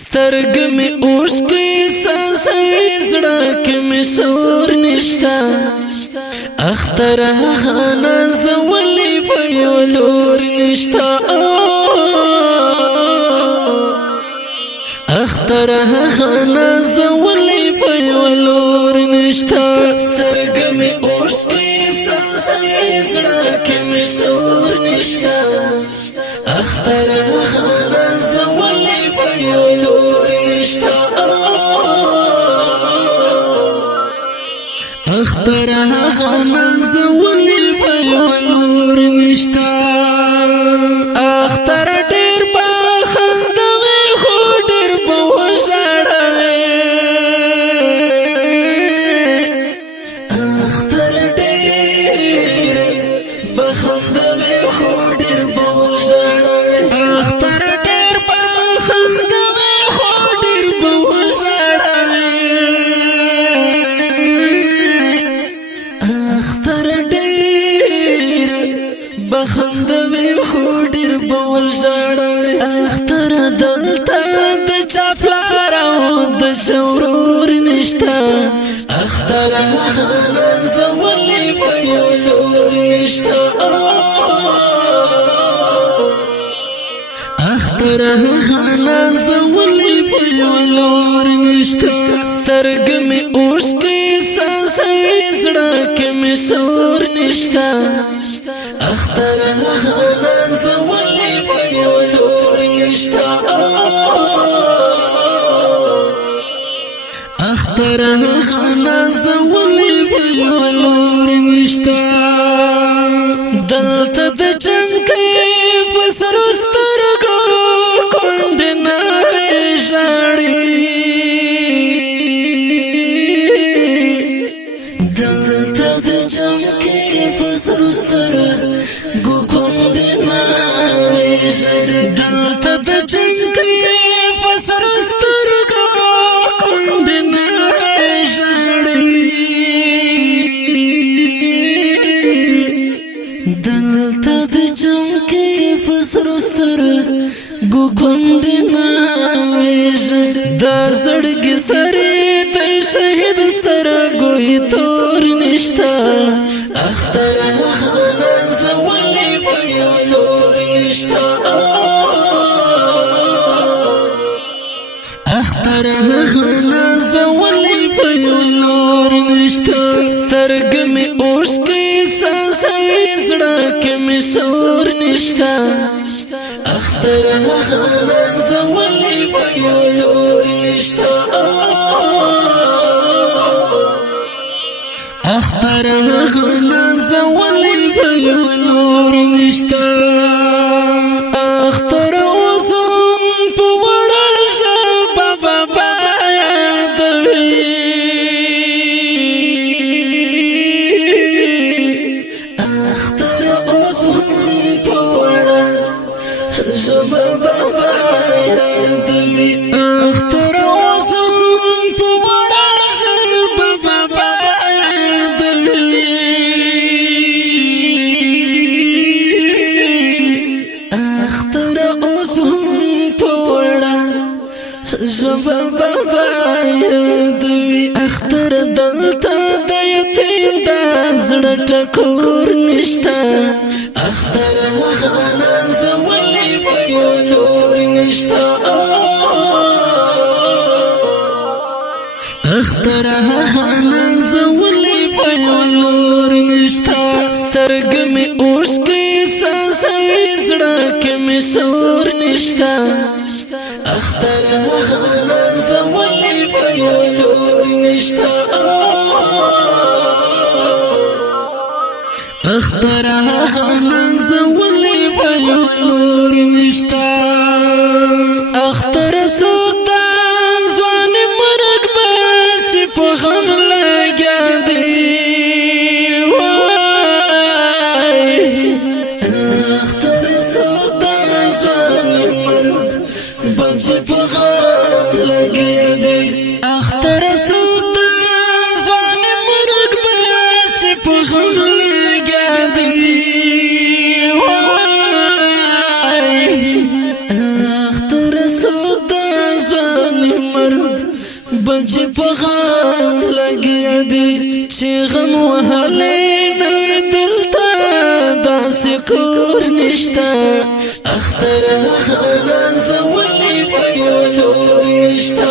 سترګي مې اوښکي سازوي زړه کې مې شور نشته اختر هغه نازولې په یو لور نشته اختر هغه نازولې په یو لور نشته سترګي مې اوښکي سازوي زړه کې مې شور نشته اختر هغه نازولې په یو لور نشته اختر هغه نازولې په یو لور نشته اختر ډېر به خندوي خو ډېر به وژاړوي اختر ډېر به خندوي خو ډېر به وژاړوي اختر ډېر به خندوي خو ډېر به وژاړوي اختر ډېر به خندوي خو ډېر به وژاړوي اختر دلته د چا پلار او د چا ورور نشته اختر هغه نازولې په یو لور نشته اختر هغه نازولې په یو لور نشته سترګي مې اوښکي سازوي زړه کې مې شور نشته اختر هغه نازولې په یو لور نشته اختر هغه نازولې په یو لور نشته دلته د چمکۍ په سرو سترګو کونډې ناوې ژاړي دلته د چمکۍ په سرو سترګو کونډې ناوې ژاړي دلته د چمکۍ په سرو سترګو کونډې ناوې ژاړي دلته د چمکۍ په سرو سترګو کونډې ناوې ژاړي دا زړګي سرې د شهید سترګو یې تور نشته اختر هغه نازولې په یو لور نشته اختر هغه نازولې په یو لور نشته سترګي مې اوښکي سازوي زړه کې مې شور نشته اختر هغه نازولې په یو لور نشته اختر هغه نازولې په یو لور نشته اختر اوس هم په وړه ژبه بابا یادوي اختر اوس هم په وړه ژبه بابا یادوي اختر اوس هم په وړه ژبه بابا یادوي اختر اوس هم په وړه ژبه بابا یادوي اختر دلته د یتیم د زړه ټکور نشته اختر هغه نازولې په یو لور نشته اختر هغه نازولې په یو لور نشته سترګي مې اوښکي سازوي زړه کې مې شور نشته اختر هغه نازولې په یو لور نشته اختر هغه نازولې په یو لور نشته اختر سودا ځوان مرګ به چې په غم لګیا دی وای اختر سودا ځوان مرګ به چې په غم لګیا دی اختر سودا ځوان مرګ به چې په غم لګیا دی وای اختر سودا ځوان بچ په غم لګیا دي چې غم وهلې نوې دلته داسې کور نشته اختر هغه نازولې په یو لور نشته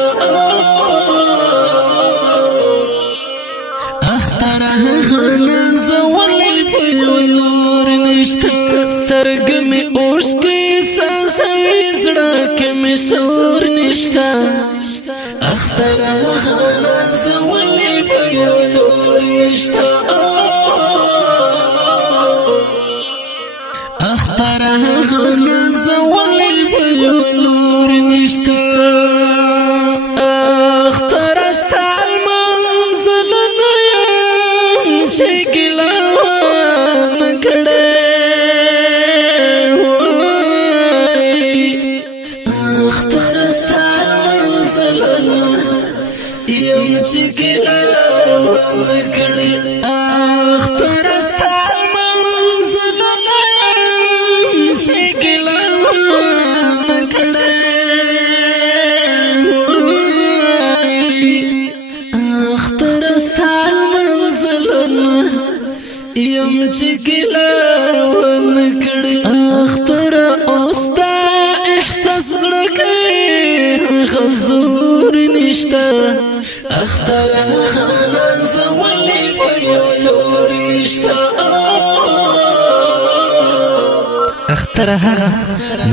اختر هغه نازولې په یو لور نشته سترګې مې اوښکي ساسوي زړه کې مې سور نشته اختر هغه نازولې په یو لور نشته اختر هغه نازولې په یو لور نشته اختر ستا المنزل نه یم چې ګیله ونه کړې اختر ستا المنزل یم چې ګیله ونه کړې اختر ستا المنزل یم چې ګیله ونه کړې اختر ستا المنزل یم چې ګیله ونه کړې اختر اوس دا احساس زړه کې حضور نشته اختر هغه نازولې په یو لور نشته اختر هغه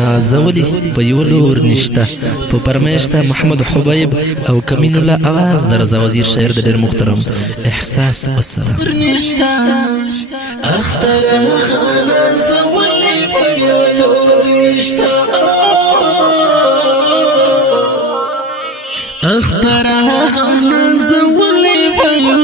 نازولې په یو لور نشته په پرمیشته محمد حبیب او کمین الله اواز در رضا وزیر شاعر د ډېر محترم احساس والسلام نشته اختر هغه نازولې په یو لور نشته اختر هغه نازولې په یو